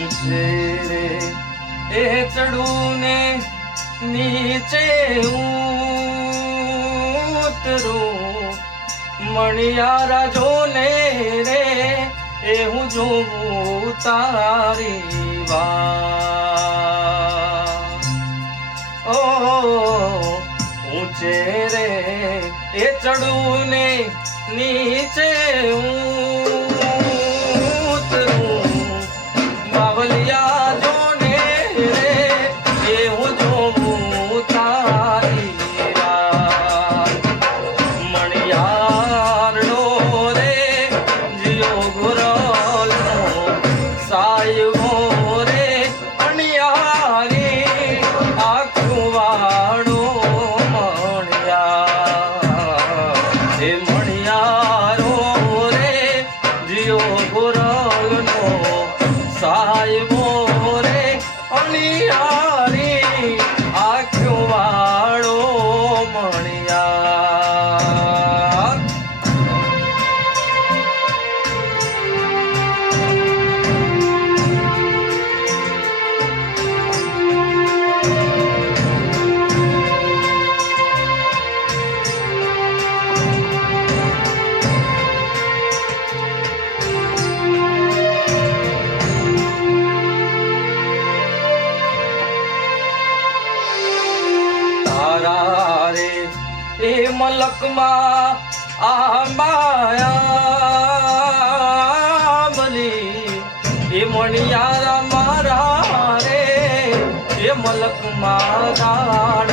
ઊંચે રે એ ચડું ને નીચે ઉતરું મણિયારા જોને રે એ હું જોઉં તારી વાત ઓ ઊંચે રે એ ચડું ને નીચે ઉતરું બાવલિયા જોને રે એ હું જોઉં તારી વાત મણિયારડો રે જીઓ ગુરલનો સાયવો રે અણિયારી આખું વાળો મણિયાર એ મણિયારો રે જીઓ ગુરલનો સાયવો રે અણિયારી આખું વાળો મણિયાર તારા રે એ મલકમાં આ માયા બલી એ મણિયારા મારા રે એ મલકમાં દાડ